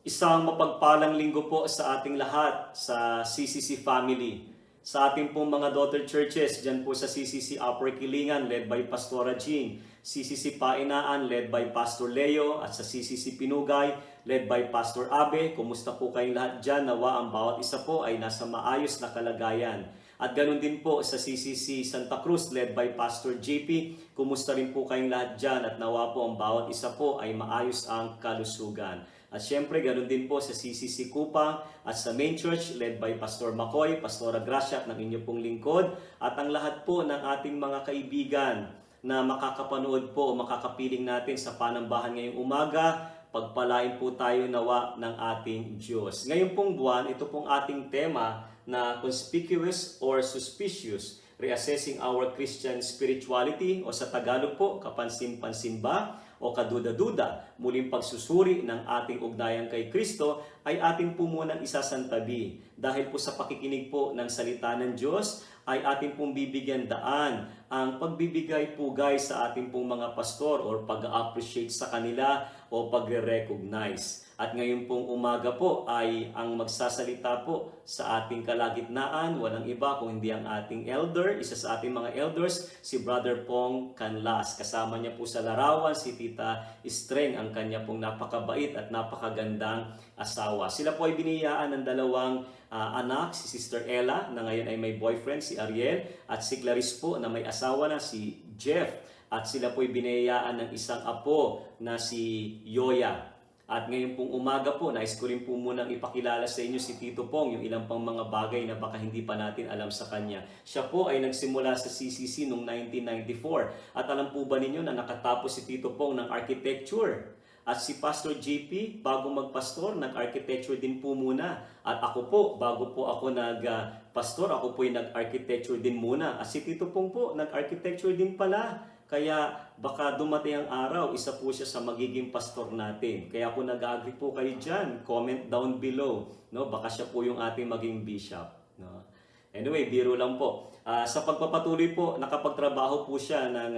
Isang mapagpalang linggo po sa ating lahat sa CCC family. Sa ating pong mga daughter churches, dyan po sa CCC Upper Kilingan led by Pastora Jean, CCC Painaan led by Pastor Leo, at sa CCC Pinugay led by Pastor Abe. Kumusta po kayong lahat dyan? Nawa ang bawat isa po ay nasa maayos na kalagayan. At ganun din po sa CCC Santa Cruz led by Pastor JP. Kumusta rin po kayong lahat dyan at nawa po ang bawat isa po ay maayos ang kalusugan. At syempre, ganun din po sa CCC Kupang at sa main church led by Pastor Makoy, Pastora Gracia at ng inyo pong lingkod. At ang lahat po ng ating mga kaibigan na makakapanood po o makakapiling natin sa panambahan ngayong umaga, pagpalain po tayo nawa ng ating Diyos. Ngayong pong buwan, ito pong ating tema na conspicuous or suspicious, reassessing our Christian spirituality o sa Tagalog po, kapansin-pansin ba? O kaduda-duda, muling pagsusuri ng ating ugnayan kay Kristo ay atin po munang isasantabi. Dahil po sa pakikinig po ng salita ng Diyos ay atin pong bibigyan daan ang pagbibigay pugay sa ating pong mga pastor or pag-appreciate sa kanila o pagre-recognize. At ngayon pong umaga po ay ang magsasalita po sa ating kalagitnaan, walang iba kung hindi ang ating elder, isa sa ating mga elders, si Brother Pong Canlas. Kasama niya po sa larawan si Tita Streng, ang kanya pong napakabait at napakagandang asawa. Sila po ay biniyaan ng dalawang anak, si Sister Ella na ngayon ay may boyfriend, si Ariel, at si Clarice po na may asawa na si Jeff. At sila po ay biniyaan ng isang apo na si Yoya. At ngayon pong umaga po, nais ko rin po munang ipakilala sa inyo si Tito Pong, yung ilang pang mga bagay na baka hindi pa natin alam sa kanya. Siya po ay nagsimula sa CCC noong 1994. At alam po ba ninyo na nakatapos si Tito Pong ng architecture? At si Pastor JP, bago magpastor, nag-architecture din po muna. At ako po, bago po ako nag-pastor, ako po ay nag-architecture din muna. At si Tito Pong po, nag-architecture din pala. Kaya baka dumating ang araw, isa po siya sa magiging pastor natin. Kaya kung nag-agree po kayo dyan, comment down below. No? Baka siya po yung ating maging bishop. No? Anyway, biro lang po. Sa pagpapatuloy po, nakapagtrabaho po siya ng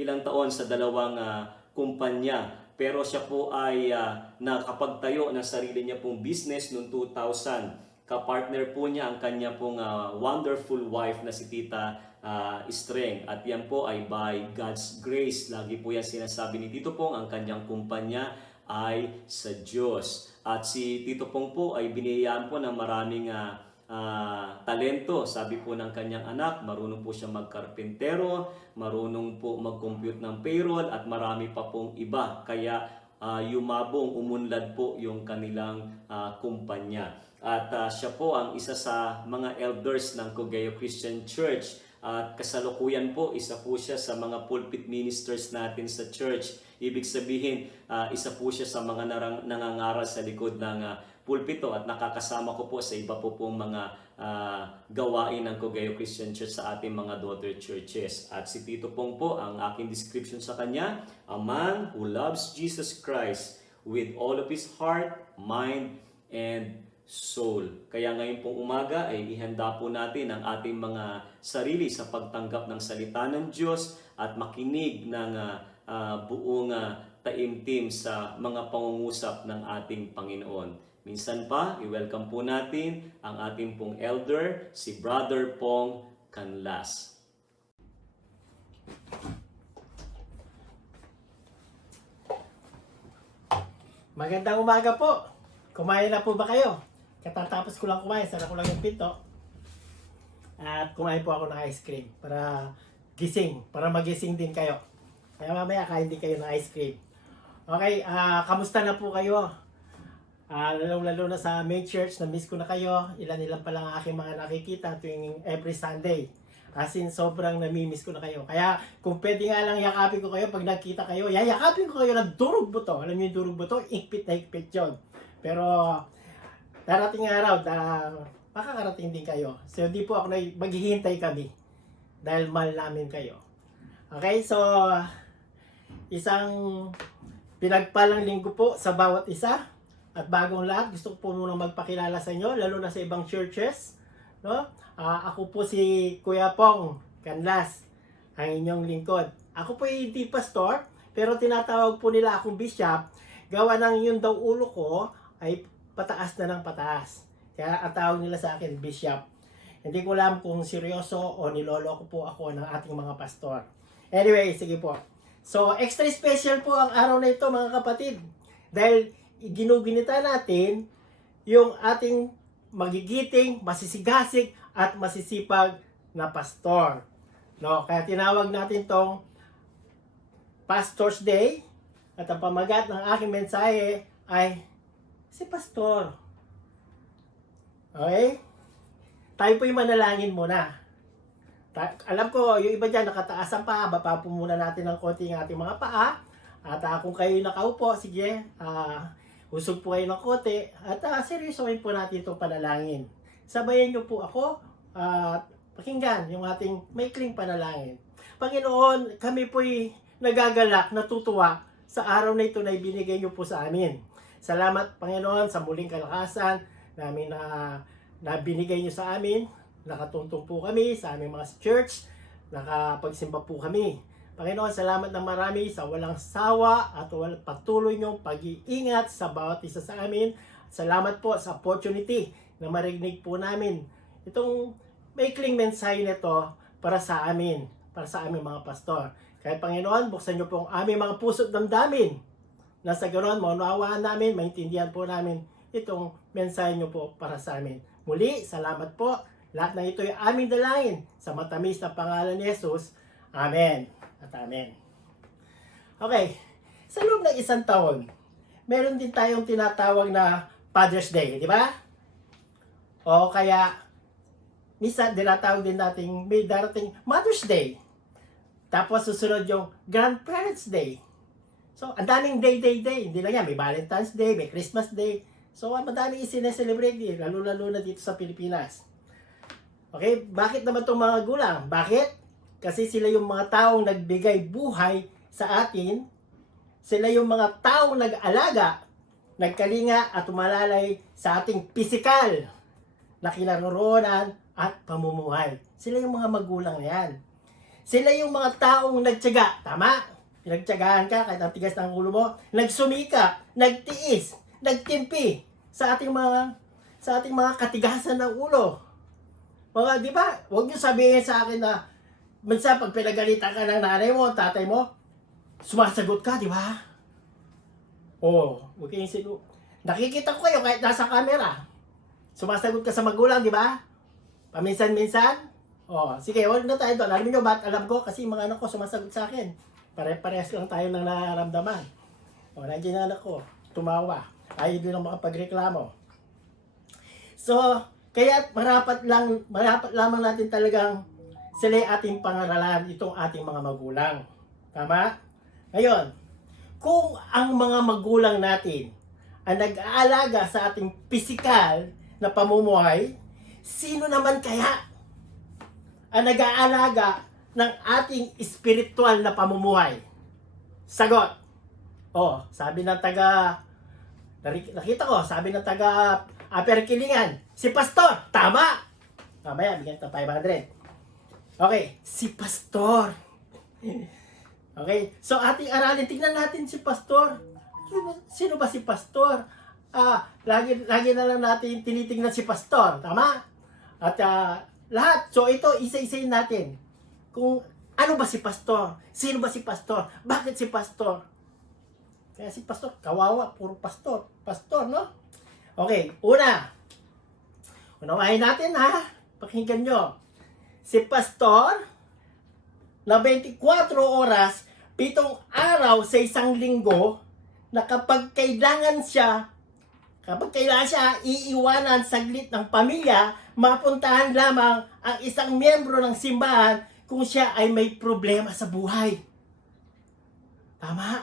ilang taon sa dalawang kumpanya. Pero siya po ay nakapagtayo ng sarili niya pong business noong 2000. Kapartner po niya ang kanya pong wonderful wife na si Tita Streng. At yan po ay by God's grace. Lagi po yan sinasabi ni Tito Pong, ang kanyang kumpanya ay sa Diyos. At si Tito Pong po ay biniyayaan po ng maraming talento. Sabi po ng kanyang anak, marunong po siya magkarpentero, marunong po mag-compute ng payroll at marami pa pong iba. Kaya yumabong, umunlad po yung kanilang kumpanya. At siya po ang isa sa mga elders ng Cogeo Christian Church. At kasalukuyan po, isa po siya sa mga pulpit ministers natin sa church. Ibig sabihin, isa po siya sa mga nangangaral sa likod ng pulpito at nakakasama ko po sa iba po pong mga gawain ng Cogeo Christian Church sa ating mga daughter churches. At si Tito Pong po, ang aking description sa kanya, a man who loves Jesus Christ with all of his heart, mind, and soul. Kaya ngayon pong umaga ay ihanda po natin ang ating mga sarili sa pagtanggap ng salita ng Diyos at makinig ng buong taimtim sa mga pangungusap ng ating Panginoon. Minsan pa, i-welcome po natin ang ating pong elder, si Brother Pong Canlas. Magandang umaga po. Kumain na po ba kayo? Katatapos ko lang kumain, sara ko lang yung pinto. At kumain po ako ng ice cream para magising din kayo. Kaya mamaya kain din kayo ng ice cream. Okay, kamusta na po kayo? Lalo na sa main church, na-miss ko na kayo. Ilan-ilan pa lang ang aking mga nakikita tuwing every Sunday. As in, sobrang nami-miss ko na kayo. Kaya kung pwede nga lang yakapin ko kayo pag nagkita kayo, yayakapin ko kayo ng durog buto. Alam niyo yung durog buto? Ikpit na ikpit yun. Pero darating araw, makakarating din kayo. So di po ako maghihintay kami dahil mahal namin kayo. Okay, so isang pinagpalang linggo po sa bawat isa. At bagong lahat, gusto ko po muna magpakilala sa inyo, lalo na sa ibang churches. No? Ako po si Kuya Pong Canlas, ang inyong lingkod. Ako po ay hindi pastor, pero tinatawag po nila akong bishop. Gawa ng yun daw ulo ko ay pataas na ng pataas. Kaya ang tawag nila sa akin, Bishop. Hindi ko alam kung seryoso o niloloko po ako ng ating mga pastor. Anyway, sige po. So, extra special po ang araw na ito mga kapatid. Dahil ginugunita natin yung ating magigiting, masisigasig at masisipag na pastor. No, kaya tinawag natin tong Pastor's Day at ang pamagat ng aking mensahe ay si pastor. Okay? Tayo po'y manalangin muna. Alam ko, yung iba dyan nakataas ang paa, baba po muna natin ng konti ng ating mga paa. At kung kayo nakaupo, sige, usog po kayo ng konti. At seryosohin po natin itong panalangin. Sabayan niyo po ako at pakinggan yung ating maikling panalangin. Panginoon, kami po'y nagagalak, natutuwa sa araw na ito na ibinigay niyo po sa amin. Salamat, Panginoon, sa muling kalakasan namin na binigay niyo sa amin. Nakatuntong po kami sa aming mga church, nakapagsimba po kami. Panginoon, salamat ng marami sa walang sawa at walang patuloy niyong pag-iingat sa bawat isa sa amin. Salamat po sa opportunity na marinig po namin itong maikling mensahe nito para sa amin, para sa aming mga pastor. Kaya Panginoon, buksan niyo po ang aming mga puso't damdamin na sa ganoon, maunawaan namin, maintindihan po namin itong mensahe niyo po para sa amin. Muli, salamat po. Lahat ng ito ay aming dalangin sa matamis na pangalan ni Jesus. Amen at amen. Okay, sa loob ng isang taon, meron din tayong tinatawag na Father's Day, di ba? O kaya, minsan dinatawag din natin may darating Mother's Day. Tapos susunod yung Grandparents' Day. So, ang daming day. Hindi lang yan, may Valentine's Day, may Christmas Day. So, madaming isineselebrate din, lalo-lalo na dito sa Pilipinas. Okay, bakit naman itong mga gulang? Bakit? Kasi sila yung mga taong nagbigay buhay sa atin. Sila yung mga taong nag-alaga, nagkalinga at umalalay sa ating pisikal na kinaroroonan at pamumuhay. Sila yung mga magulang na yan. Sila yung mga taong nagtiyaga. Tama? Pinagtiyagaan ka kahit ang tigas ng ulo mo. Nagsumika, nagtiis, nagtimpi sa ating mga katigasan ng ulo. Mga, di ba? Huwag niyo sabihin sa akin na minsan pag pinagalitan ka ng nanay mo, tatay mo, sumasagot ka, di ba? Oo, huwag kayong sino. Nakikita ko kayo kahit nasa camera. Sumasagot ka sa magulang, di ba? Paminsan-minsan. Oh, sige, huwag na tayo doon. Alam niyo ba? Alam ko kasi mga anak ko sumasagot sa akin. Pare-parehas lang tayo ng nararamdaman. O, nandiyan na anak ko. Tumawa. Ayaw din lang makapagreklamo. So, kaya marapat lamang natin talagang sila ating pangaralan, itong ating mga magulang. Tama? Ngayon, kung ang mga magulang natin ang nag-aalaga sa ating pisikal na pamumuhay, sino naman kaya ang nag-aalaga ng ating espiritual na pamumuhay? Sagot. Oh, sabi ng nakita ko, sabi ng taga Upper Kilingan, si Pastor. Tama. Mamaya, bigyan ito 500. Okay, si Pastor. Okay, so ating aralin, tingnan natin si Pastor. Sino ba si Pastor? Lagi na lang natin tinitingnan si Pastor. Tama? At lahat. So ito, isa-isayin natin. Kung ano ba si Pastor? Sino ba si Pastor? Bakit si Pastor? Kaya si Pastor, kawawa, puro Pastor. Pastor, no? Okay, unawain natin ha. Pakinggan nyo. Si Pastor, na 24 oras, 7 araw sa isang linggo, na kapag kailangan siya, iiwanan saglit ng pamilya, mapuntahan lamang ang isang miyembro ng simbahan kung siya ay may problema sa buhay. Tama?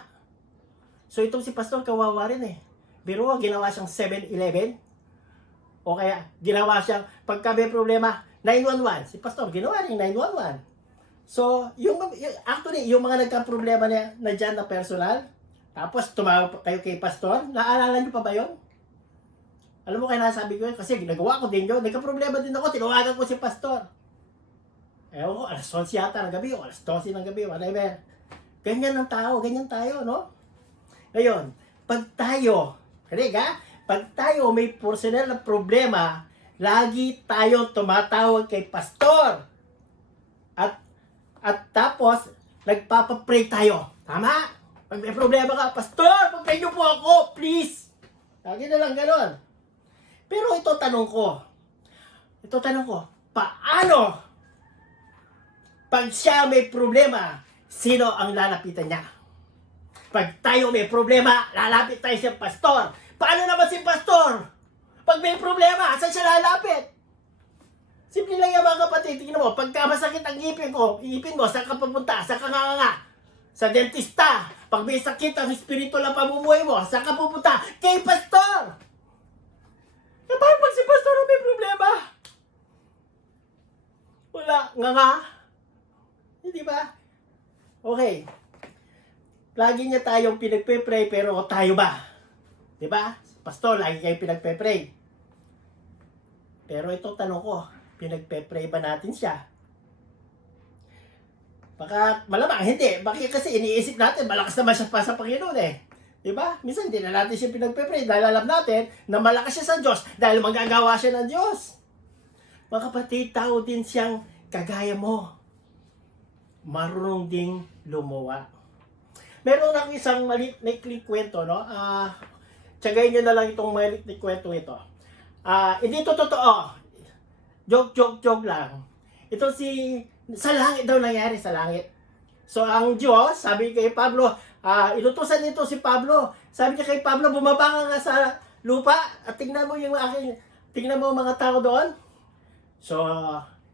So itong si Pastor, kawawa rin eh. Pero ginawa siyang 7-Eleven. O kaya ginawa siyang, pagka may problema, 911. Si Pastor, ginawa rin 911. So, actually, yung mga nagka-problema na dyan na personal, tapos tumawag kayo kay Pastor, naalala niyo pa ba yun? Alam mo kaya nasabi ko yun? Kasi nagawa ko din yun. Nagka-problema din ako, tinawagan ko si Pastor. Ewan ko, alas 11 yata ng gabi, o alas 12 ng gabi, whatever. Ganyan ang tao, ganyan tayo, no? Ngayon, pag tayo, Pag tayo may personal na problema, lagi tayo tumatawag kay pastor. At tapos, nagpapapray tayo. Tama? Pag may problema ka, pastor, pag-pray niyo po ako, please. Lagi na lang ganon. Pero ito tanong ko, paano pag siya may problema, sino ang lalapitan niya? Pag tayo may problema, lalapit tayo sa pastor. Paano naman si pastor? Pag may problema, saan siya lalapit? Simple lang yan mga kapatid. Tingnan mo, pagka masakit ang ngipin mo, saan ka papunta? Saan ka nga? Sa dentista. Pag may sakit ang espiritu ng pamumuhay mo, saan ka pupunta? Kay pastor! E paano pag si pastor ang may problema? Wala nga. Hindi ba? Okay. Lagi niya tayong pinagpe-pray, pero tayo ba? Di ba? Pastor, lagi kayong pinagpe-pray. Pero ito tanong ko, pinagpe-pray ba natin siya? Baka malamang hindi. Bakit kasi iniisip natin, malakas naman siya pa sa Panginoon eh. Diba? Minsan hindi na natin siya pinagpe-pray dahil alam natin na malakas siya sa Diyos dahil magagawa siya ng Diyos. Mga kapatid, tao din siyang kagaya mo. Marunong ding lumuwa. Meron akong isang malikling kwento, no? Tsagayin nyo na lang itong malikling kwento ito. Hindi ito totoo. Joke lang. Ito sa langit daw nangyari, sa langit. So, ang Diyos, sabi kay Pablo, inutusan nito si Pablo. Sabi niya kay Pablo, bumaba ka nga sa lupa at tingnan mo mga tao doon. So,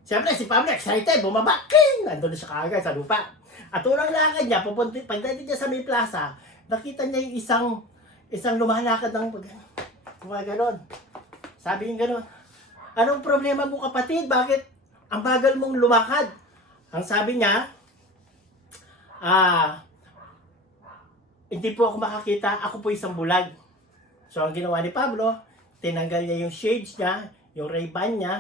siyempre si Pablo excited, bumaba, nandun na siya kaagad sa lupa. At unang lakad niya, pagdating niya sa may plaza, nakita niya yung isang lumalakad ng gano'n. Sabi niya gano'n, anong problema mo kapatid? Bakit ang bagal mong lumakad? Ang sabi niya, hindi po ako makakita, ako po isang bulag. So ang ginawa ni Pablo, tinanggal niya yung shades niya, yung Ray-Ban niya,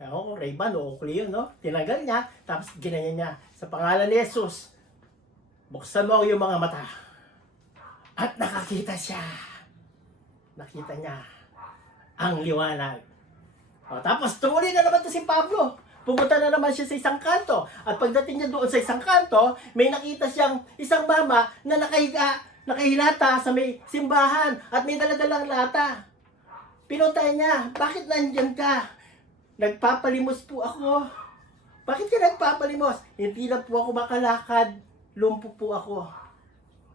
Ray-Ban o Oakley yun, no? Tinanggal niya, tapos ginanyan niya, sa pangalan ni Jesus, buksan mo yung mga mata. At nakakita siya. Nakita niya ang liwanag. Tapos tumuloy na naman to si Pablo. Pumunta na naman siya sa isang kanto. At pagdating niya doon sa isang kanto, may nakita siyang isang mama na nakahilata sa may simbahan at may daladalang lata. Pinutay niya, bakit nandyan ka? Nagpapalimos po ako. Bakit ka nagpapalimos? Hindi na po ako makalakad. Lumpo po ako.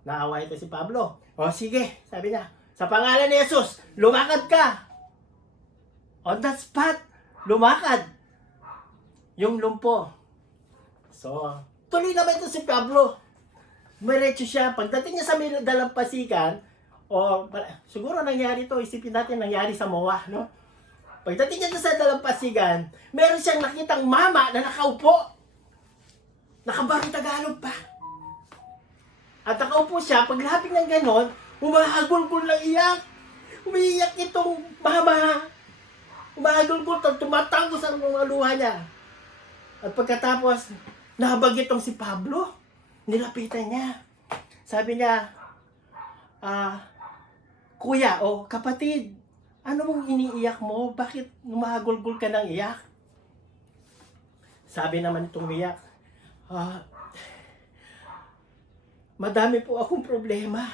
Naawa ito si Pablo. O sige, sabi niya, sa pangalan ni Jesus, lumakad ka. On that spot, lumakad. Yung lumpo. So, tuloy naman ito si Pablo. Diretso siya. Pagdating niya sa may dalampasigan, siguro nangyari ito, isipin natin nangyari sa MOA, no? Pagdating niya sa dalampasigan, meron siyang nakitang mama na nakaupo. Nakabarong Tagalog pa. At nakaupo siya, paglapit ng ganon, humahagulgul ng iyak. Umiiyak itong mama. Humahagulgul, tumatangos ang mga luha niya. At pagkatapos, nabag itong si Pablo. Nilapitan niya. Sabi niya, Kuya o kapatid, ano mong iniiyak mo? Bakit humahagulgul ka ng iyak? Sabi naman itong iyak, madami po akong problema.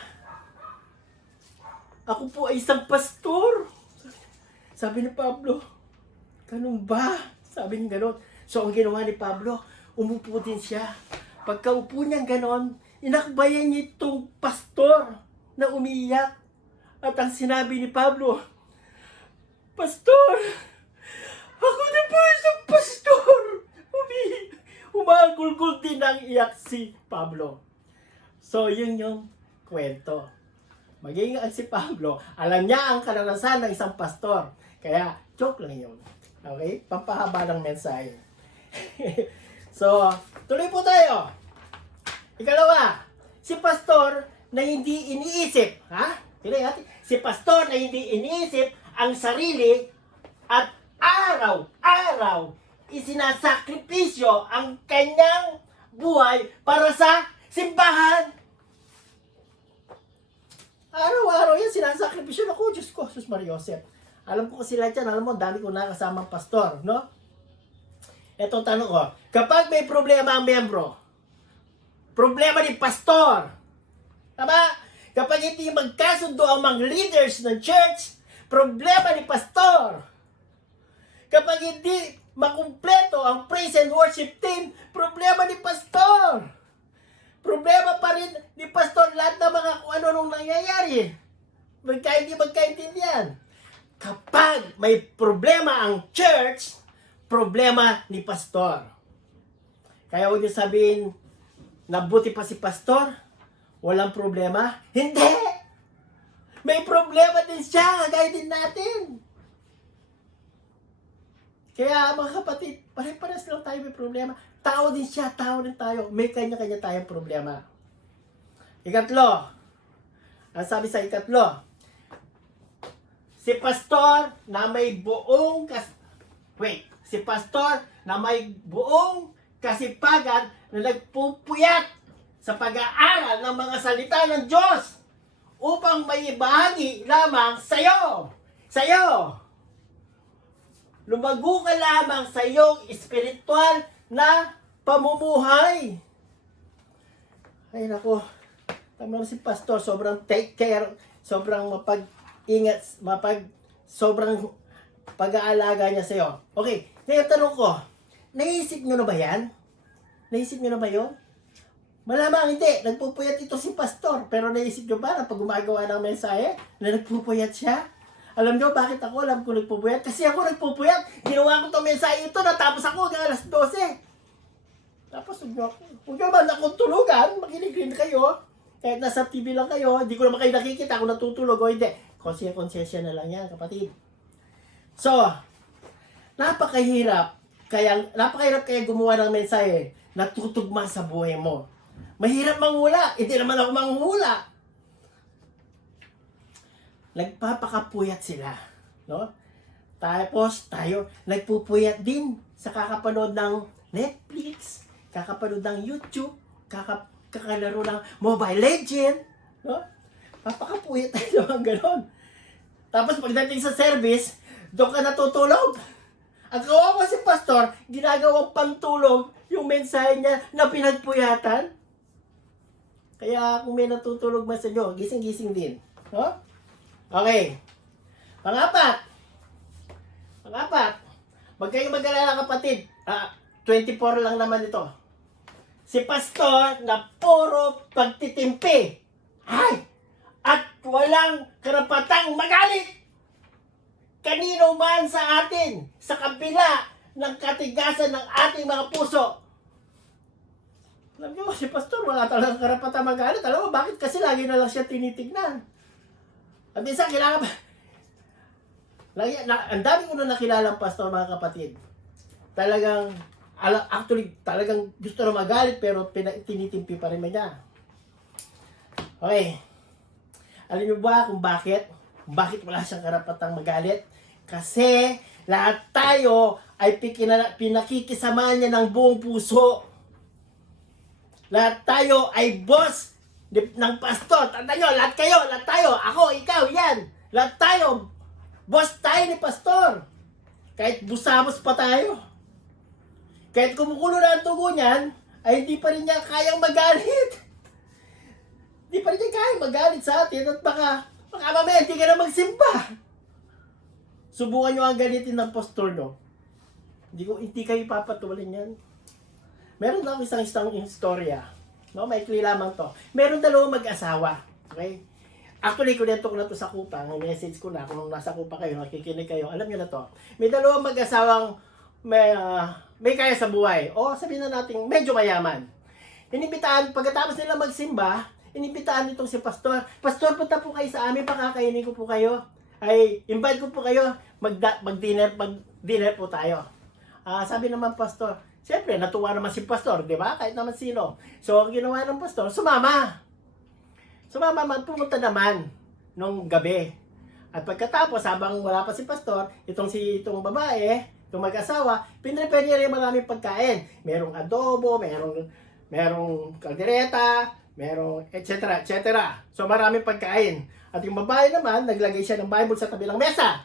Ako po ay isang pastor. Sabi ni Pablo, ganun ba? Sabi niya ganun. So ang ginawa ni Pablo, umupo din siya. Pagkaupo niya ganon, inakbayan niya itong pastor na umiiyak. At ang sinabi ni Pablo, Pastor, ako na po isang pastor. Umagulgul din ang iyak si Pablo. So yun yung kwento. Mag-iingat si Pablo. Alam niya ang karanasan ng isang pastor. Kaya joke lang yun. Okay? Pampahaba ng mensahe. So, tuloy po tayo. Ikalawa, si pastor na hindi iniisip. Si pastor na hindi iniisip ang sarili at araw-araw isinasakripisyo ang kanyang buhay para sa simbahan. Araw-araw yan, sinasakripisyo ako. Diyos ko, Sus Maria Joseph. Alam ko kasi lahat yan. Alam mo, dami ko nakasamang pastor, no? Ito tanong ko. Kapag may problema ang membro, problema ni pastor, tama? Kapag hindi magkasundo ang mga leaders ng church, problema ni pastor. Kapag hindi makumpleto ang praise and worship team, problema ni pastor. Problema pa rin ni pastor lahat ng mga kung ano nung nangyayari. Hindi magkaintindihan. Kapag may problema ang church, problema ni pastor. Kaya huwag niyo sabihin, nabuti pa si pastor, walang problema. Hindi! May problema din siya, gaya din natin. Kaya mga kapatid, pare-pares lang tayo may problema. Tao din siya, tao din tayo. May kanya-kanya tayong problema. Ikatlo, ang sabi sa ikatlo, si pastor na may buong kasipagan na nagpupuyat sa pag-aaral ng mga salita ng Diyos upang may ibahagi lamang sa'yo. Lumago ka lamang sa iyong espiritual na pamumuhay. Ay nako, tama si pastor, sobrang take care, sobrang mapag-ingat, sobrang pag-aalaga niya sa iyo. Okay, ngayon tanong ko, naisip nyo na ba yan? Naisip nyo na ba yun? Malamang hindi, nagpupuyat ito si pastor, pero naisip nyo ba na pag gumagawa ng mensahe, na nagpupuyat siya? Alam nyo bakit ako alam ko nagpupuyat? Kasi ako nagpupuyat. Ginawa ko itong mensahe ito, natapos ako hanggang alas 12. Tapos huwag nyo man akong tulugan, makinig rin kayo. Kahit nasa TV lang kayo, hindi ko naman kayo nakikita kung natutulog o hindi. Konsensya na lang yan, kapatid. So, napakahirap kaya gumawa ng mensahe na tutugma sa buhay mo. Mahirap manghula, hindi naman ako manghula. Nagpapakapuyat sila, no? Tapos tayo nagpupuyat din sa kakapanood ng Netflix, kakapanood ng YouTube, kakalaro ng Mobile Legend, no? Papakapuyat tayo ng ganon. Tapos pagdating sa service, doon ka natutulog. Ang kawawa si pastor, ginagawang pantulog yung mensahe niya na pinagpuyatan. Kaya kung may natutulog man sa inyo, gising-gising din, no? Okay. Pang-apat. Huwag kayong mag-alala kapatid. 24 lang naman ito. Si pastor na puro pagtitimpi. Ay! At walang karapatang magalit. Kanino man sa atin, sa kabila ng katigasan ng ating mga puso. Alam niyo, si pastor wala talagang karapatang magalit. Alam mo, bakit? Kasi lagi na lang siya tinitignan. At minsan, kailangan ba? Ang dami ko na nakilalang pastor, mga kapatid. Talagang gusto na magalit, pero tinitimpi pa rin niya. Okay. Alam niyo ba kung bakit? Bakit wala siyang karapatang magalit? Kasi lahat tayo ay pinakikisama niya ng buong puso. Lahat tayo ay boss ng pastor. Tanda nyo, lahat tayo, ako, ikaw, yan. Lahat tayo, boss tayo ni pastor. Kahit busamos pa tayo. Kahit kumukulo na ang tugo niyan, ay hindi pa rin niya kayang magalit. Hindi pa rin niya kayang magalit sa atin at baka mamaya hindi ka na magsimba. Subukan nyo ang galitin ng pastor, no? Hindi kayo papatulin yan. Meron ako isang istorya. No, maikli lamang to. Meron dalawang mag-asawa. Okay? Actually, kunento ko na to sa Kupa. Ang message ko na, kung nasa Kupa kayo, nakikinig kayo, alam nyo na to. May dalawang mag-asawang may kaya sa buhay. O sabihin na natin, medyo mayaman. Inimbitahan, pagkatapos nila magsimba, inimbitahan nitong si pastor. Pastor, punta po kayo sa amin, pakakainin ko po kayo. Ay, invite ko po kayo, mag-dinner po tayo. Sabi naman pastor, siyempre, natuwa naman si pastor, di ba? Kahit naman sino. So, ang ginawa ng pastor, sumama. Pumunta naman nung gabi. At pagkatapos, habang wala pa si pastor, itong babae, itong mag-asawa, pinrepare niya rin maraming pagkain. Merong adobo, merong kaldereta, merong etc. etc. So maraming pagkain. At yung babae naman, naglagay siya ng Bible sa tabi ng mesa.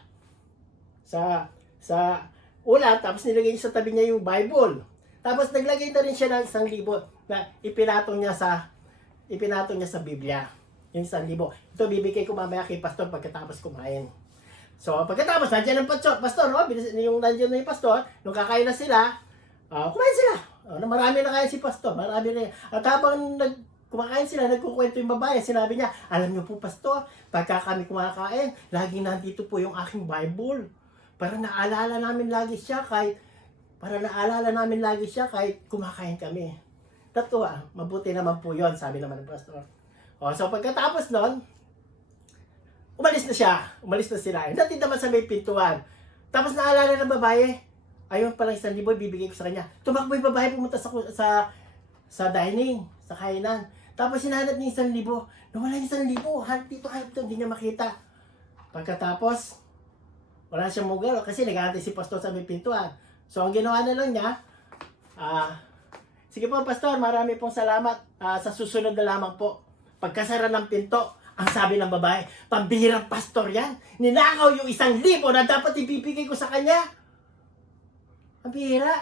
Sa ulam, tapos nilagay niya sa tabi niya yung Bible. Tapos naglagay na rin siya ng 1,000 na ipinatong niya sa Biblia. Yung 1,000. Ito bibigay ko mamaya kay pastor pagkatapos kumain. So pagkatapos, nandiyan ang pastor, no? Yung nandiyan na yung pastor, nung kakain na sila, kumain sila. Marami na kaya si pastor, marami na. At habang kumakain sila, nagkukwento yung babae, sinabi niya, alam niyo po pastor, pagka kami kumakain, laging nandito po yung aking Bible. Para naalala namin lagi siya kahit kumakain kami. Totoo, mabuti naman po yon, sabi naman ng pastor. So pagkatapos nun, umalis na sila. Natin naman sa may pintuan. Tapos naalala ng babae, ayun palang 1,000 bibigay ko sa kanya. Tumakbo yung babae, pumunta sa dining, sa kainan. Tapos hinahanap niya 1,000. Nawala yung 1,000. Hanap dito, hindi niya makita. Pagkatapos, wala siyang mugal kasi nag-aantay si pastor sa may pintuan. So ang ginawa na lang niya, sige po pastor, marami pong salamat. Sa susunod na lamang po. Pagkasara ng pinto, ang sabi ng babae, pambihirang pastor yan. Ninakaw yung 1,000 na dapat ibibigay ko sa kanya. Ang bihira.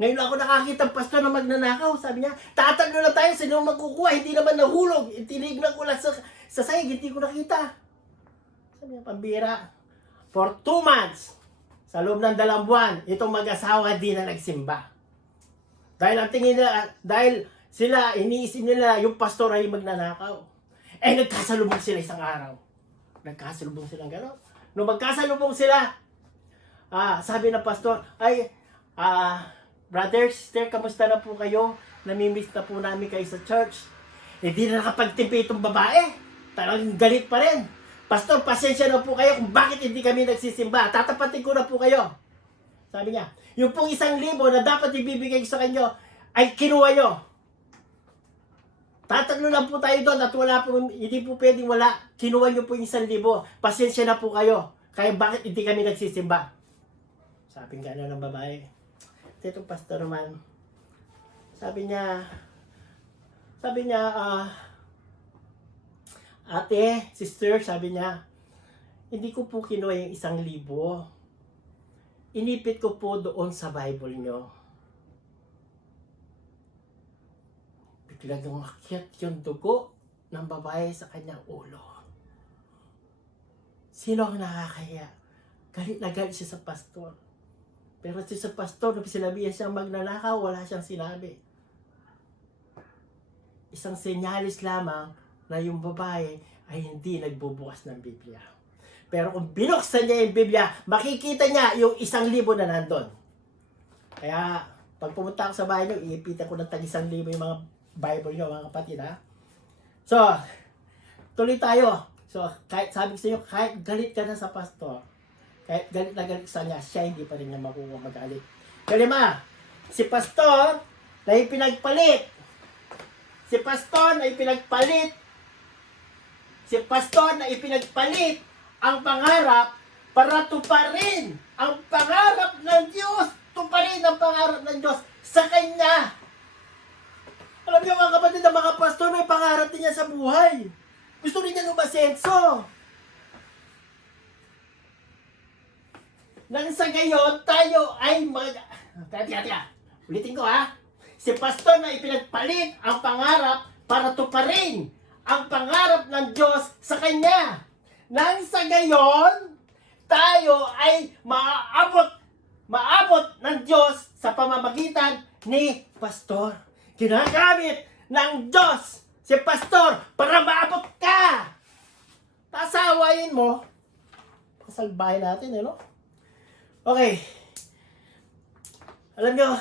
Ngayon ako nakakita ng pastor na magnanakaw. Sabi niya, tatagno na tayo, sino magkukuha? Hindi naman nahulog. Tinignan ko lang sa sahig, hindi ko nakita. Sabi niya, pambihira. For 2 months, sa loob ng 2 buwan, itong mag-asawa di na nagsimba. Dahil ang tingin nila, iniisip nila yung pastor ay magnanakaw. Nagkasalubong sila isang araw. Nagkasalubong sila gano'n. Nung magkasalubong sila, sabi ng pastor, brother, sister, kamusta na po kayo? Namimiss na po namin kayo sa church. Hindi na nakapagtimpi itong babae. Talagang galit pa rin. Pastor, pasensya na po kayo kung bakit hindi kami nagsisimba. Tatapatin ko na po kayo. Sabi niya, yung pong 1,000 na dapat ibibigay sa kanyo ay kinuha nyo. Tataglo lang po tayo doon at hindi po pwedeng wala. Kinuha nyo po yung 1,000. Pasensya na po kayo. Kaya bakit hindi kami nagsisimba? Sabi nga ng babae. Itong pastor naman, sabi niya, ate, sister, sabi niya, hindi ko po kinuha yung 1,000. Inipit ko po doon sa Bible nyo. Biglang umakyat yung dugo ng babae sa kanyang ulo. Sino ang nakakaya? Galit na galit siya sa pastor. Pero sa pastor, nung sinabihan siyang magnanakaw, wala siyang sinabi. Isang senyalis lamang na yung babae ay hindi nagbubukas ng Biblia. Pero kung binuksan niya yung Biblia, makikita niya yung 1,000 na nandun. Kaya, pag pumunta ako sa bahay niyo, iipitan ko ng tag 1,000 yung mga Bible niyo, mga kapatid, ha? So, tuloy tayo. So, kahit sabi ko sa inyo, kahit galit ka na sa pastor, kahit galit na galit sa niya, siya hindi pa rin niya makukuha magalit. Kalima, si pastor na ipinagpalit. Si pastor na ipinagpalit ang pangarap para tuparin ang pangarap ng Diyos. Tuparin ang pangarap ng Diyos sa Kanya. Alam niyo mga kapatid, ang mga pastor may pangarap din niya sa buhay. Gusto rin niya umasenso. Nang sa gayon, tayo ay ulitin ko ha. Si pastor na ipinagpalit ang pangarap para tuparin ang pangarap ng Diyos sa Kanya. Nang sa gayon, tayo ay maabot ng Diyos sa pamamagitan ni pastor. Ginagamit ng Diyos si pastor para maabot ka. Tasawayin mo. Pasalbahin natin, no? Okay. Alam nyo,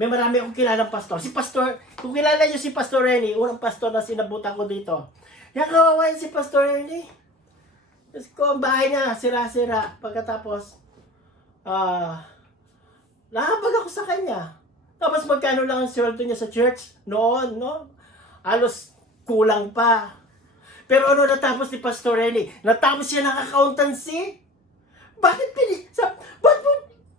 may marami akong kilalang pastor. Si pastor, kung kilala nyo si Pastor Renny, unang pastor na sinabutan ko dito. Yan, kawawain si Pastor Renny. Tapos ko, ang bahay niya, sira-sira. Pagkatapos, nahabag ako sa kanya. Tapos magkano lang ang sweldo niya sa church noon, no? Alos kulang pa. Pero ano natapos ni Pastor Renny? Natapos siya ng accountancy. Bakit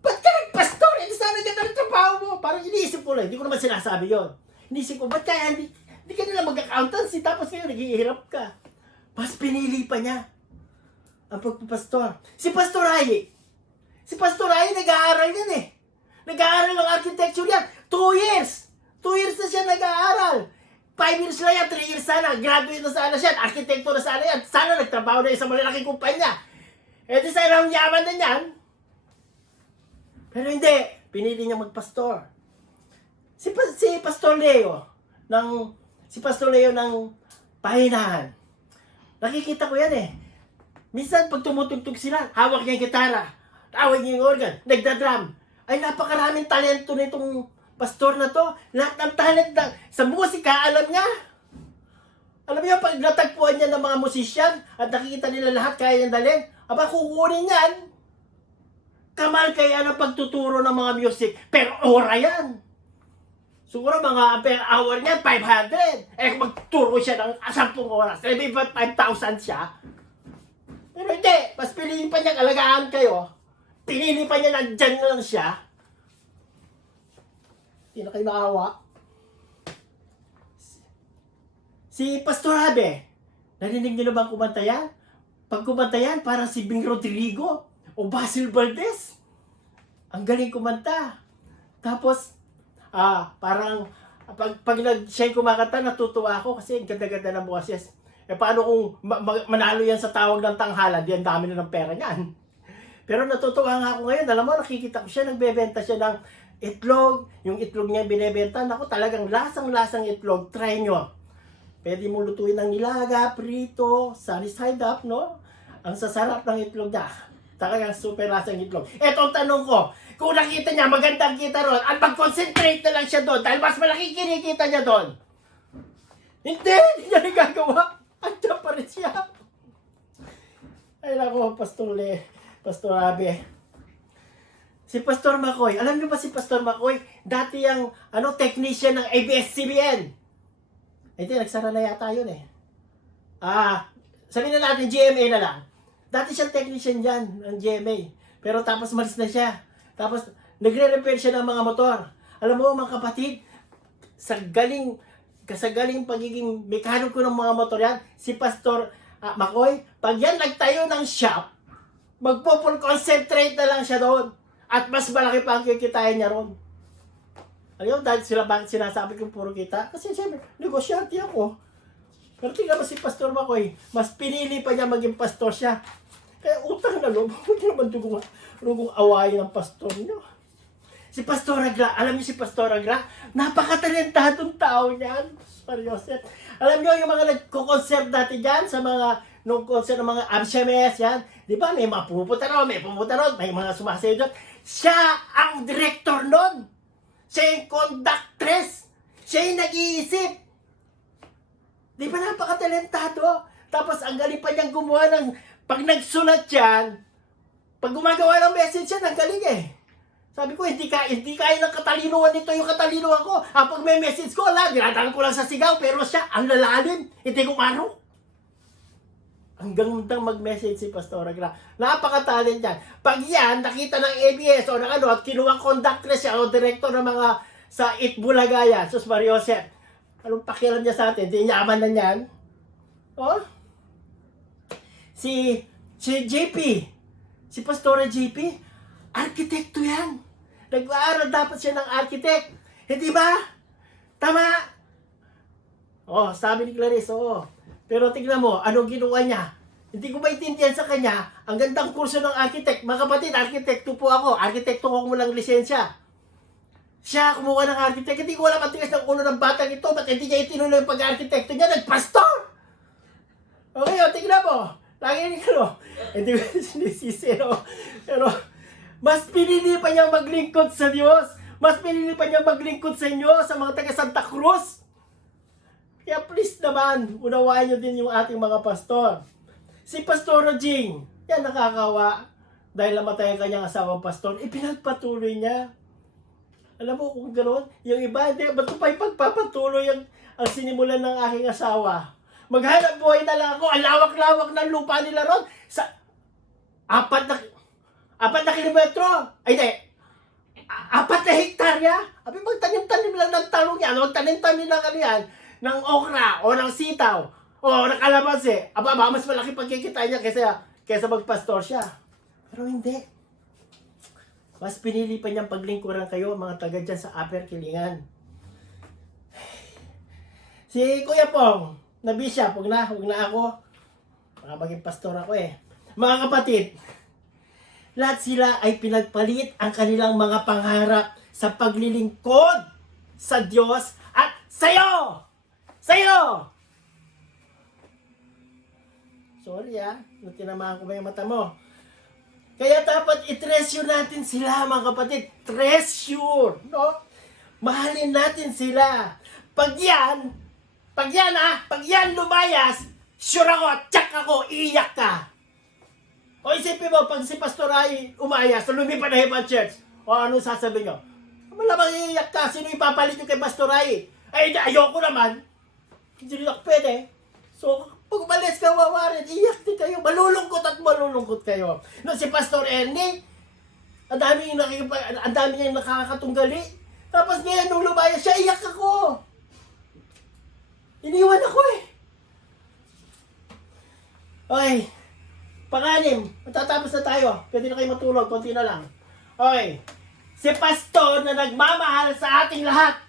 ba't ka nagpastor? Hindi sana ka ng trabaho mo. Parang iniisip ko lang. Hindi ko naman sinasabi yon. Iniisip ko, ba't kaya hindi Hindi ka nila mag-accountancy, tapos ngayon naghihirap ka. Mas pinili pa niya ang pagpapastor. Si Pastor Ay, nag-aaral yan eh. Nag-aaral ng architecture yan. 2 years! 2 years na siya nag-aaral. 5 years lang yan, 3 years sana. Graduate na sana siya. Arkitekto na sana yan. Sana nagtrabaho na isang malalaking kumpanya. Eh di sana ang yaman na niyan. Pero hindi. Pinili niya magpastor. Si Pastor Leo ng Pahinahan. Nakikita ko yan eh. Minsan pag tumutugtog sila, hawak niya yung gitara, hawak niya yung organ, nagdadrum. Ay napakaraming talento nitong pastor na to. Lahat ng talent sa musika, alam niya. Alam niyo, pag natagpuan niya ng mga musisyan at nakikita nila lahat kaya niyang dalhin, aba kukunin yan. Kamal kaya ng pagtuturo ng mga music. Per ora yan. Siguro mga per hour niya, 500. Eh kung magturo siya ng 10 oras, 5,000 siya. Pero hindi, mas piliin pa niya alagaan kayo. Pinili pa niya nandyan lang siya. Hindi na kayo naawa. Si Pastor Abe, narinig niyo na bang kumanta yan? Pag kumanta yan, parang si Bing Rodrigo o Basil Valdez. Ang galing kumanta. Tapos, parang pag siya kumakanta, natutuwa ako kasi ang ganda-ganda ng boses. Eh paano kung manalo yan sa tawag ng tanghalan, di ang dami na ng pera niyan. Pero natutuwa nga ako ngayon, alam mo, nakikita ko siya, nagbebenta siya ng itlog. Yung itlog niya binebenta, naku, talagang lasang-lasang itlog, try nyo. Pwede mo lutuin ng nilaga, prito, sunny side up, no? Ang sasarap ng itlog niya. Talagang super lasang itlog. Eto ang tanong ko, kung nakita niya, magandang kita ron, at mag-concentrate na lang siya doon, dahil mas malaki kinikita niya doon. Hindi niya nagagawa. Andiyan pa rin siya. Ay nako, Pastor Abe. Si Pastor Makoy, alam niyo ba si Pastor Makoy, dati yung technician ng ABS-CBN. Hindi, nagsara na yata yun eh. Sabihin na natin GMA na lang. Dati siyang technician dyan, ng GMA. Pero tapos malis na siya. Tapos nagre-repair siya ng mga motor. Alam mo mga kapatid, sa galing pagiging mekaniko ng mga motor yan, si Pastor Makoy, pag yan nagtayo ng shop, magpo-full concentrate na lang siya doon. At mas malaki pa ang kikitain niya ron. Ayun, dahil bakit sinasabi kong puro kita? Kasi siyempre, negosyante ako. Pero tingnan mo si Pastor Makoy, mas pinili pa niya maging pastor siya. Kaya utang na loob, hindi naman dugong awayin ng pastor niyo. Si Pastor Agra, alam niyo si Pastor Agra, napakatalentadong tao niyan. Joseph. Alam niyo yung mga nagko-concert dati diyan sa mga nung concert ng mga Amshames yan, di ba? May mga pumupunta ron, may mga sumasayaw doon. Siya ang director nun. Siya yung conductress. Siya yung nag-iisip. Di ba napakatalentado? Tapos ang galing pa niyang gumawa ng, pag nagsulat yan, pag gumagawa ng message yan, ang galing eh. Sabi ko, hindi kaya ng katalinuhan nito yung katalinuhan ko. Pag may message ko, dinadaan ko lang sa sigaw, pero siya, ang lalalim, hindi ko maro. Ang gandang mag-message si Pastor Agra. Napaka-talent yan. Pag yan, nakita ng ABS o ng at kinuha conductress siya o director ng mga sa Itbulaga yan, Sus Mariosep. Anong pakialam niya sa atin? Hindi yaman na yan. Oh? Si JP, si Pastor JP, arkitekto yan. Nag-aaral dapat siya ng architect. Hindi ba? Tama? Sabi ni Clarice, Pero tignan mo, anong ginawa niya? Hindi ko maintindihan sa kanya, ang gandang kurso ng architect. Mga kapatid, arkitekto po ako. Arkitekto ko walang lisensya. Siya kumuha ng architect. Hindi ko wala matigas ng ulo ng batang ito. Ba't hindi niya itinuloy yung pag-arkitekto niya? Nagpastor! Okay, tignan mo. Lagi hindi ko sinisisi, Pero, mas pinili pa niya maglingkod sa Diyos. Mas pinili pa niya maglingkod sa inyo, sa mga taga Santa Cruz. Kaya please naman, unawain niyo din yung ating mga pastor. Si Pastor Jing, yan nakakawa. Dahil namatay ang kanyang asawang pastor, ipinagpatuloy niya. Alam mo kung gano'n, yung iba, ba't ko pa ipagpapatuloy ang sinimulan ng aking asawa? Maghanap buhay na lang ako, ang lawak-lawak ng lupa nila ron. Sa 4 na kilometro. Ay, hindi. 4 na hektarya. Abi, magtanim-tanim lang ng talong yan. Magtanim-tanim lang yan. ng okra o ng sitaw o ng kalamansi, mas malaki pagkikita niya kaysa magpastor siya. Pero hindi. Mas pinili pa niyang paglingkuran kayo, mga taga dyan sa Upper Kilingan. Si Kuya Pong, na bishop, huwag na ako. Baka maging pastor ako eh. Mga kapatid, lahat sila ay pinagpalit ang kanilang mga pangarap sa paglilingkod sa Diyos at sa'yo! Sa'yo! Sorry nung tinamaan ko ba yung mata mo? Kaya dapat i-treasure natin sila, mga kapatid. Treasure, no? Mahalin natin sila. Pag yan lumayas, sure ako, tsak ako, iiyak ka. O isipin mo, pag si Pastor ay umayas, lumipat na Heaven Church, o ano sasabihin nyo? Malamang iiyak ka, sino ipapalit nyo kay Pastor Ay? Ay, ayoko naman. Hindi rin ako pwede. So, pag umalis ka, wawarin, iyak din kayo. Malulungkot kayo. No, si Pastor Ernie, ang dami yung nakakatunggali. Tapos ngayon, nung lumayas siya, iyak ako. Iniwan ako eh. Okay. Panganim. Matatapos na tayo. Pwede na kayo matulog. Konti na lang. Okay. Si Pastor na nagmamahal sa ating lahat.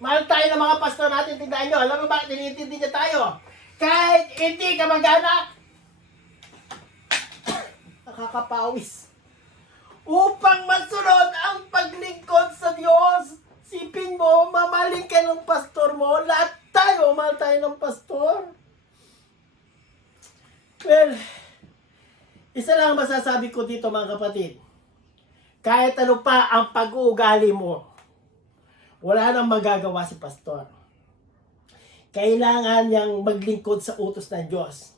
Mahal tayo ng mga pastor natin. Tignan nyo. Alam mo bakit tinitindi niya tayo? Kahit hindi ka mag-anak, nakakapawis. Upang masunod ang paglingkod sa Diyos, sipin mo, mamaling ka ng pastor mo, lahat tayo, mahal tayo ng pastor. Well, isa lang masasabi ko dito, mga kapatid. Kahit ano pa ang pag-uugali mo, wala nang magagawa si pastor. Kailangan niyang maglingkod sa utos ng Diyos.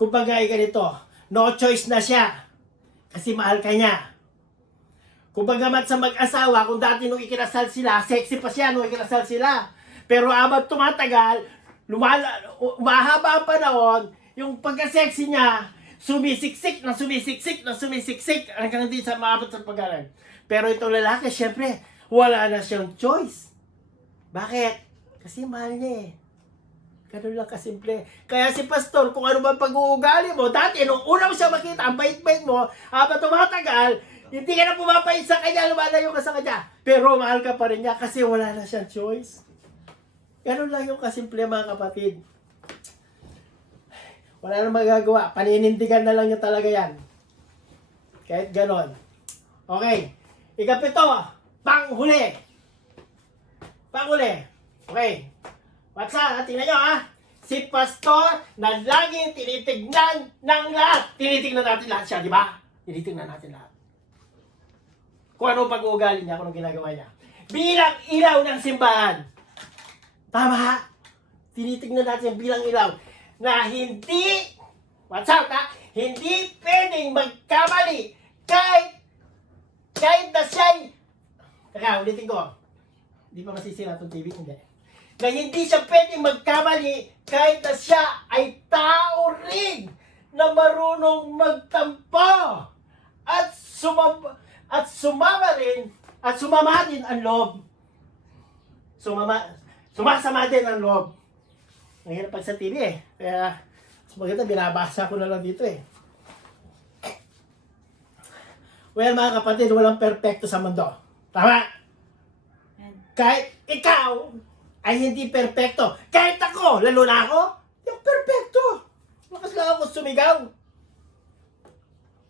Kung bagay ganito, no choice na siya. Kasi mahal ka niya. Kung bagamat sa mag-asawa, kung dati nung ikinasal sila, sexy pa siya nung ikinasal sila. Pero habang tumatagal, mahaba ang panahon, yung pagka-sexy niya, sumisiksik hanggang hindi sa maabot sa pag-aral. Pero itong lalaki, syempre, wala na siyang choice. Bakit? Kasi mahal niya eh. Ganun lang kasimple. Kaya si Pastor, kung ano ba pag-uugali mo, dati nung una mo siya makita, ang bait-bait mo, habang tumatagal, hindi ka na pumapait sa kanya, lumalayo ka sa kanya. Pero mahal ka pa rin niya kasi wala na siyang choice. Ganun lang yung kasimple, mga kapatid. Wala na magagawa. Paninindigan na lang niya talaga yan. Kahit ganon. Okay. Ikapito, panghuli. Okay. What's up? Tingnan nyo Si Pastor na laging tinitignan ng lahat. Tinitignan natin lahat siya, di ba? Tinitignan natin lahat. Kung ano pag-uugali niya, kung ano ginagawa niya. Bilang ilaw ng simbahan. Tama? Tinitignan natin bilang ilaw. Na hindi, what's up Hindi pwedeng magkamali kahit na siya'y, ulitin ko. Hindi pa masisira itong TV, hindi. Na hindi siya pwedeng magkamali kahit na siya ay tao rin na marunong magtampo at sumama din ang loob. Sumasama din ang loob. Ang hirap pag sa TV eh. Kaya maganda binabasa ko na lang dito eh. Well, mga kapatid, walang perpekto sa mundo. Tama? Kahit ikaw ay hindi perpekto. Kahit ako, lalo na ako, yung perpekto. Lakas lang ako sumigaw.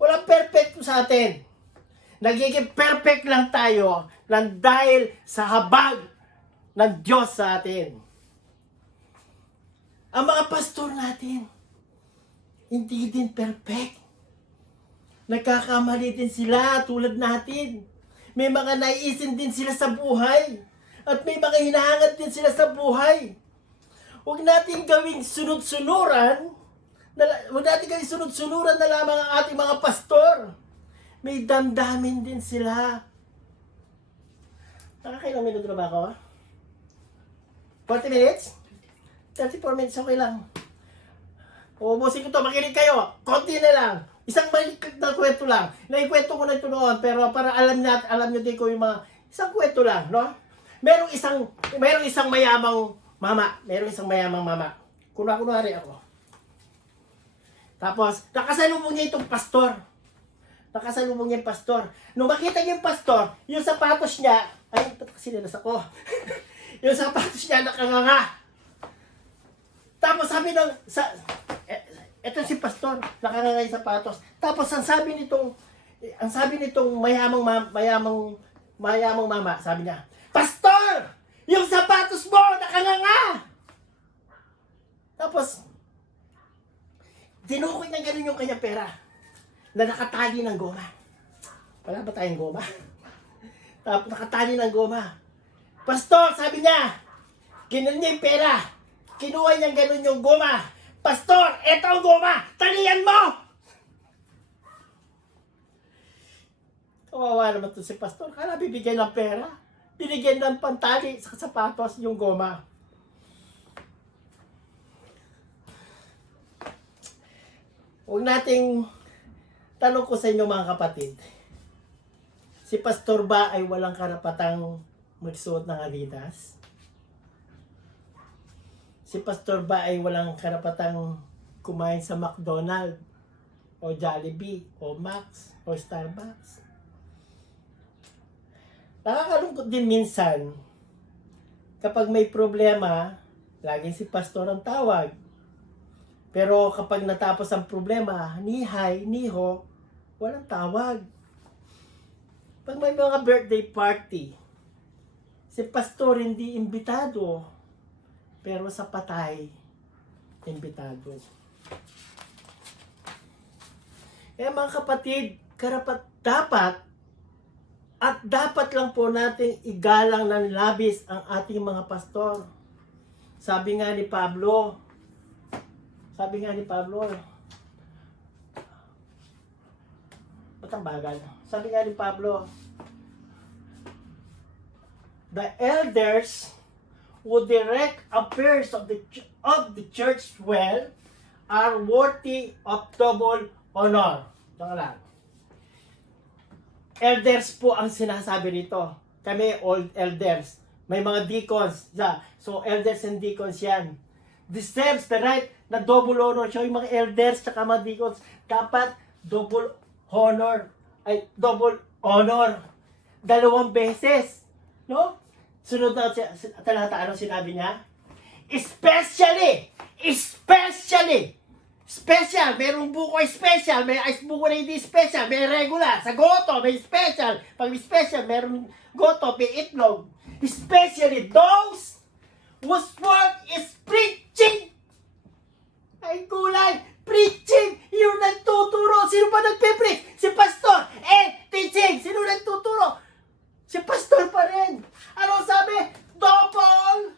Walang perpekto sa atin. Nagiging perfect lang tayo lang dahil sa habag ng Diyos sa atin. Ang mga pastor natin, hindi din perfect. Nagkakamali din sila tulad natin. May mga naiisin din sila sa buhay. At may mga hinahangat din sila sa buhay. Huwag natin gawing sunod-sunuran. Huwag natin gawing sunod-sunuran na lamang ang ating mga pastor. May damdamin din sila. Nakakailang minuto na ba ako? 40 minutes? 34 minutes, okay lang. Uubusin ko to, makinig kayo. Konti na lang. Isang malikot na kwento lang. Naikwento ko na ito noon, pero para alam nyo din ko yung mga isang kwento lang, no? Merong isang mayamang mama, meron isang mayamang mama. Kunwari ako. Tapos, nakasalubong niya itong pastor. Nakasalubong niya yung pastor. Nung makita niya yung pastor, yung sapatos niya, ay, ba't kasi nilas ako? Yung sapatos niya nakanganga. Tapos sabi ng, eto si pastor, nakanganga yung sapatos. Tapos ang sabi nitong mayamang mama, sabi niya, Pastor! Yung sapatos mo, nakanganga! Tapos, dinukot niya ganun yung kanyang pera na nakatali ng goma. Wala ba tayong goma? Tapos nakatali ng goma. Pastor, sabi niya, ginan niya yung pera. Kinuha niya ganun yung goma. Pastor, eto ang goma! Talian mo! Kawawa naman to si Pastor. Kala bibigyan ng pera. Binigyan ng pantali sa sapatos yung goma. Huwag nating tanong ko sa inyo mga kapatid. Si Pastor ba ay walang karapatang magsuot ng Adidas? Si Pastor ba ay walang karapatang kumain sa McDonald's o Jollibee o Max o Starbucks? Nakakalungkot din minsan kapag may problema, laging si Pastor ang tawag. Pero kapag natapos ang problema, ni hi, ni ho, walang tawag. Pag may mga birthday party, si Pastor hindi imbitado, pero sa patay, imbitado. Kaya mga kapatid, dapat lang po nating igalang ng labis ang ating mga pastor. Sabi nga ni Pablo, ba't ang bagal? Sabi nga ni Pablo, the elders who direct affairs of the church well are worthy of double honor. Ito lang. Elders po ang sinasabi rito. Kami, old elders. May mga deacons. So, elders and deacons yan. Deserves the right na double honor. So, yung mga elders at mga deacons, dapat double honor. Dalawang beses. No? Sunod na talata, anong sinabi niya? Special, merong buko special, may ice buko na hindi special, may regular, sa goto, may special. Pag may special, merong goto, may itlog. Especially those whose work is preaching. Ay kulay, preaching, yung nagtuturo. Sino pa nagpe-preach? Si pastor. Teaching, sino nagtuturo? Si pastor pa rin. Ano sabi? Double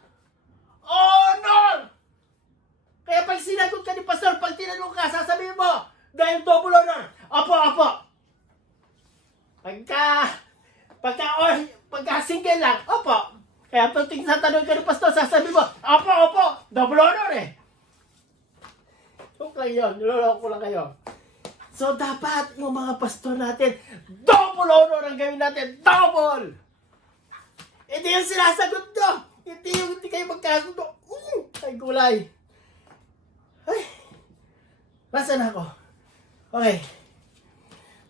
honor. Kaya pag sinagot ka ni pastor, pag tinanong ka, sasabihin mo, dahil double honor. Opo. Pagka single lang, opo. Kaya pag tanong ka ni pastor, sasabihin mo, opo, double honor eh. Joke lang yun, niloloko ko lang kayo. So dapat yung mga pastor natin, double honor ang gawin natin, double! Hindi yung sinasagot nyo, hindi kayo magkasundo. Ay gulay. Ay, nasaan ako? Okay.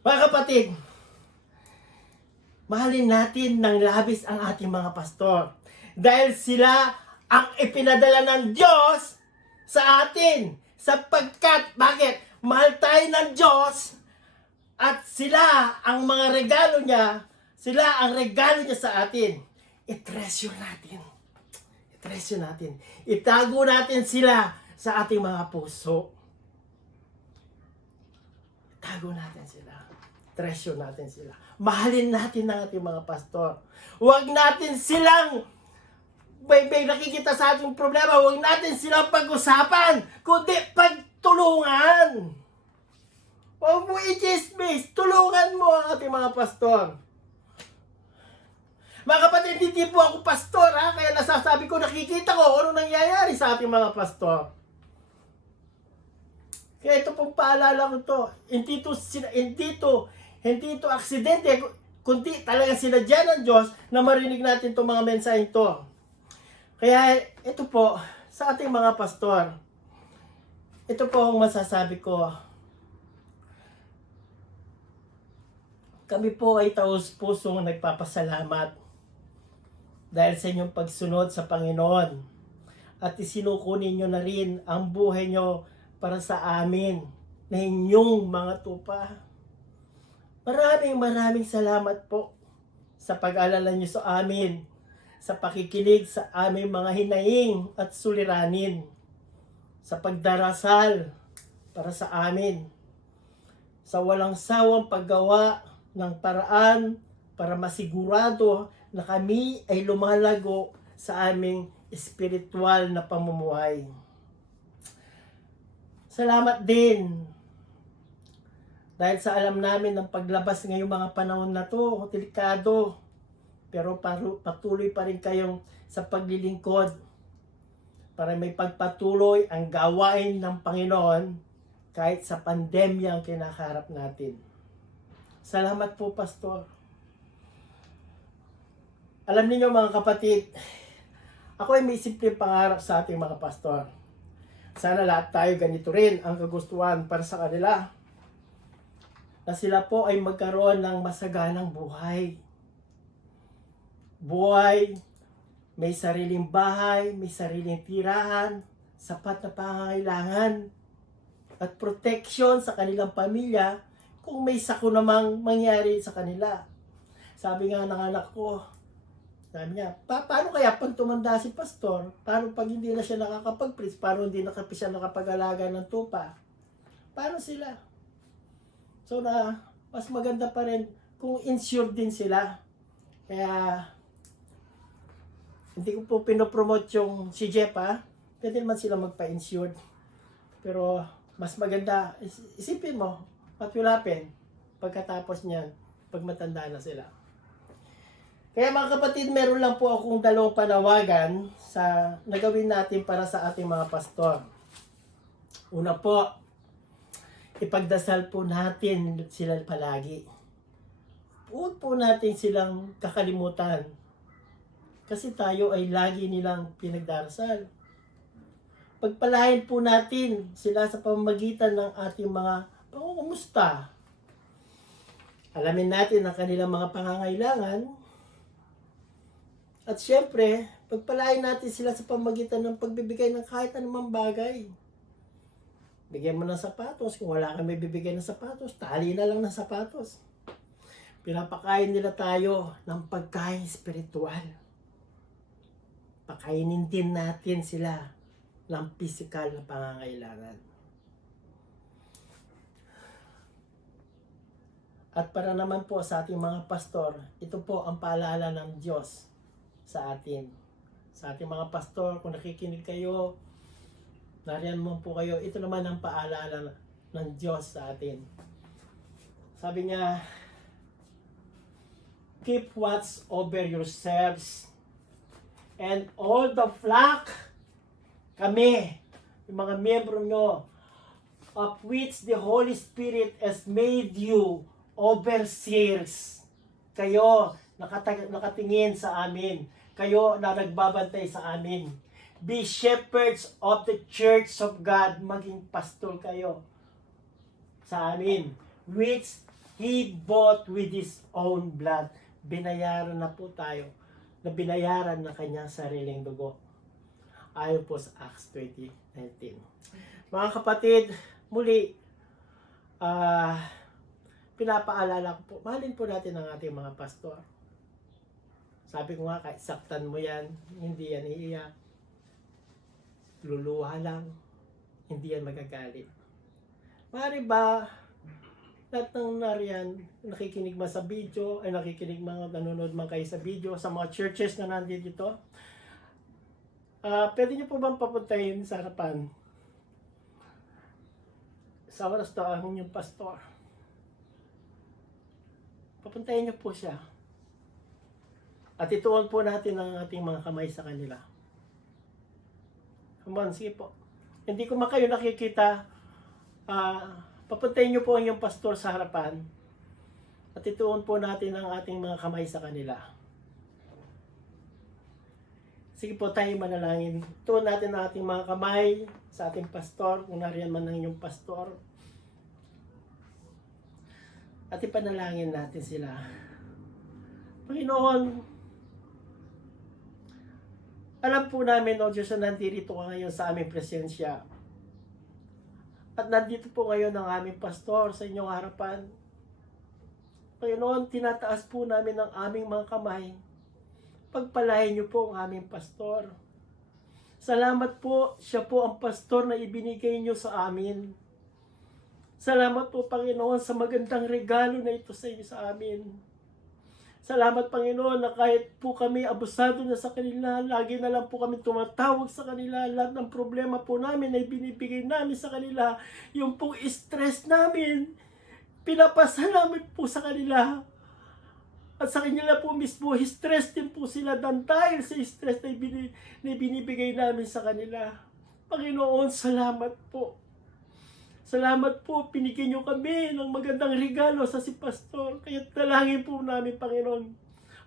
Mga kapatid, mahalin natin ng labis ang ating mga pastor. Dahil sila ang ipinadala ng Diyos sa atin. Sapagkat, bakit? Mahal tayo ng Diyos at sila ang mga regalo niya, sila ang regalo niya sa atin. I-treasure natin. Itago natin sila sa ating mga puso. Itago natin sila. Treasure natin sila. Mahalin natin ang ating mga pastor. Huwag natin silang may nakikita sa ating problema, huwag natin silang pag-usapan, kundi pagtulungan. Huwag mo i-chismis, tulungan mo ang ating mga pastor. Mga kapatid, hindi po ako pastor, kaya nasasabi ko, nakikita ko ano nangyayari sa ating mga pastor. Kaya ito pong paalala ko to, hindi to aksidente, kundi talagang sinadya ng Diyos na marinig natin itong mga mensahe ito. Kaya ito po, sa ating mga pastor, ito po ang masasabi ko. Kami po ay taus-pusong nagpapasalamat dahil sa inyong pagsunod sa Panginoon at isinuko ninyo na rin ang buhay nyo para sa amin na inyong mga tupa. Maraming salamat po sa pag-alala nyo sa amin, sa pakikinig sa aming mga hinaing at suliranin, sa pagdarasal para sa amin, sa walang sawang paggawa ng paraan para masigurado na kami ay lumalago sa aming espiritual na pamumuhay. Salamat din dahil sa alam namin ng paglabas ngayong mga panahon na to, delikado, pero patuloy pa rin kayong sa paglilingkod para may pagpatuloy ang gawain ng Panginoon kahit sa pandemya ang kinakaharap natin. Salamat po, Pastor. Alam niyo mga kapatid, ako ay may simpleng pangarap sa ating mga pastor. Sana lahat tayo ganito rin ang kagustuhan para sa kanila. Na sila po ay magkaroon ng masaganang buhay. Buhay, may sariling bahay, may sariling tirahan, sapat na pangangailangan, at protection sa kanilang pamilya kung may sako namang mangyari sa kanila. Sabi nga ng anak ko, sabi niya, paano kaya pag tumanda si pastor? Paano pag hindi na siya nakakapag-preach? Paano hindi siya nakapag-alaga ng tupa? Paano sila? So mas maganda pa rin kung insured din sila. Kaya, hindi ko po pinopromote yung si Jeff ha. Pwede naman sila magpa-insured. Pero, mas maganda, isipin mo, what will happen pagkatapos niyan, pag matanda na sila. Kaya mga kapatid, meron lang po akong dalawang panawagan sa nagawin natin para sa ating mga pastor. Una po, ipagdasal po natin sila palagi. Huwag po natin silang kakalimutan. Kasi tayo ay lagi nilang pinagdarasal. Pagpalain po natin sila sa pamamagitan ng ating mga pangungumusta. Alamin natin ang kanilang mga pangangailangan. At syempre, pagpalain natin sila sa pamamagitan ng pagbibigay ng kahit anumang bagay. Bigyan mo ng sapatos. Kung wala kang may bibigay ng sapatos, tali na lang ng sapatos. Pinapakain nila tayo ng pagkain spiritual. Pakainin din natin sila ng physical na pangangailangan. At para naman po sa ating mga pastor, ito po ang paalala ng Diyos sa atin. Sa ating mga pastor, kung nakikinig kayo, nariyan mo po kayo, ito naman ang paalala ng Diyos sa atin. Sabi niya, keep watch over yourselves and all the flock, kami, yung mga miyembro nyo, of which the Holy Spirit has made you overseers. Kayo, nakatingin sa amin. Kayo na nagbabantay sa amin. Be shepherds of the church of God. Maging pastor kayo sa amin. Which He bought with His own blood. Binayaran na po tayo. Na binayaran na kanyang sariling dugo. Ayon po sa Acts 20:19. Mga kapatid, muli, pinapaalala ko po, mahalin po natin ang ating mga pastor. Sabi ko nga, kahit saktan mo yan, hindi yan iiyak. Luluha lang, hindi yan magagalit. Maaari ba, lahat ng nariyan, nakikinig man sa video, ay nakikinig mga nanonood man kayo sa video, sa mga churches na nandito dito, pwede niyo po bang papuntahin sa harapan? Sa oras to ang inyong pastor. Papuntahin niyo po siya. At ituon po natin ang ating mga kamay sa kanila. Come on, sige po. Hindi ko man kayo nakikita, papuntahin niyo po ang inyong pastor sa harapan. At ituon po natin ang ating mga kamay sa kanila. Sige po tayo manalangin. Tuon natin ang ating mga kamay sa ating pastor, kung nariyan man ang inyong pastor. At ipanalangin natin sila. Panginoon, alam po namin, O Diyos, na nandito ka ngayon sa aming presensya. At nandito po ngayon ang aming pastor sa inyong harapan. Panginoon, tinataas po namin ang aming mga kamay. Pagpalain niyo po ang aming pastor. Salamat po, siya po ang pastor na ibinigay niyo sa amin. Salamat po, Panginoon, sa magandang regalo na ito sa inyo sa amin. Salamat, Panginoon, na kahit po kami abusado na sa kanila, lagi na lang po kami tumatawag sa kanila. Lahat ng problema po namin ay binibigay namin sa kanila. Yung pong stress namin, pinapasalamat po sa kanila. At sa kanila po mismo, stress din po sila dahil sa stress na binibigay namin sa kanila. Panginoon, salamat po. Salamat po, pinigyan niyo kami ng magandang regalo sa si Pastor. Kaya talangin po namin, Panginoon.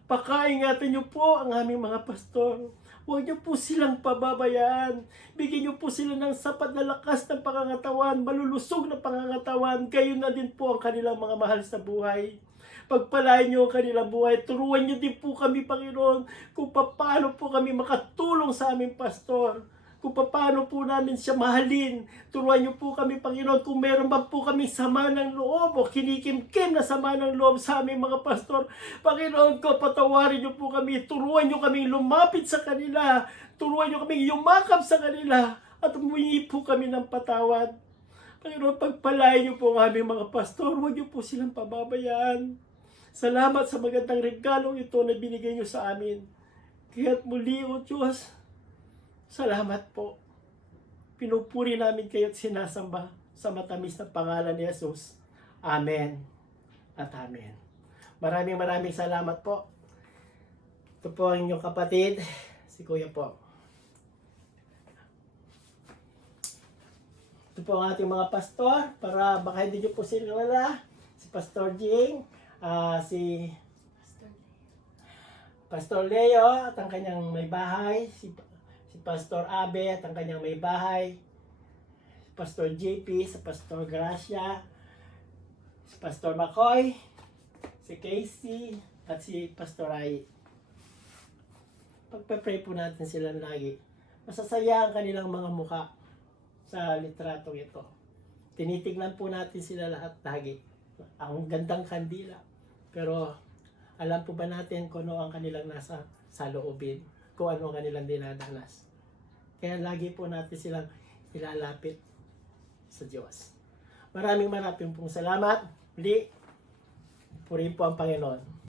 Pakaingatan niyo po ang aming mga pastor. Huwag niyo po silang pababayaan. Bigyan niyo po sila ng sapat na lakas ng pangangatawan, malulusog na pangangatawan. Gayon na din po ang kanilang mga mahal sa buhay. Pagpalain niyo ang kanilang buhay. Turuan niyo din po kami, Panginoon, kung paano po kami makatulong sa aming pastor. Kung paano po namin siya mahalin. Turuan niyo po kami, Panginoon, kung meron ba po kami sama ng loob o kinikimkim na sama ng loob sa aming mga pastor. Panginoon ko, patawarin niyo po kami. Turuan niyo kami lumapit sa kanila. Turuan niyo kami yumakap sa kanila. At humingi po kami ng patawad. Panginoon, pagpalain niyo po ang aming mga pastor. Huwag niyo po silang pababayaan. Salamat sa magandang regalong ito na binigay niyo sa amin. Kaya't muli, O Diyos, salamat po. Pinupuri namin kayo at sinasamba sa matamis na pangalan ni Jesus. Amen at amen. Maraming salamat po. Ito po ang inyong kapatid, si Kuya po. Ito po ang ating mga pastor, para baka hindi nyo po sila wala. Si Pastor Jing, si Pastor Leo at ang kanyang may bahay, si Pastor Abe at ang kanyang may bahay, si Pastor JP, si Pastor Gracia, si Pastor McCoy, si Casey, at si Pastor Ai. Pagpe-pray po natin sila lagi. Masasaya ang kanilang mga muka sa litratong ito. Tinitignan po natin sila lahat lagi. Ang gandang kandila. Pero alam po ba natin kung ano ang kanilang nasa loobin? Kung ano ang kanilang dinadanas? Kaya lagi po natin silang ilalapit sa Diyos. Maraming pong salamat. Muli, purihin po ang Panginoon.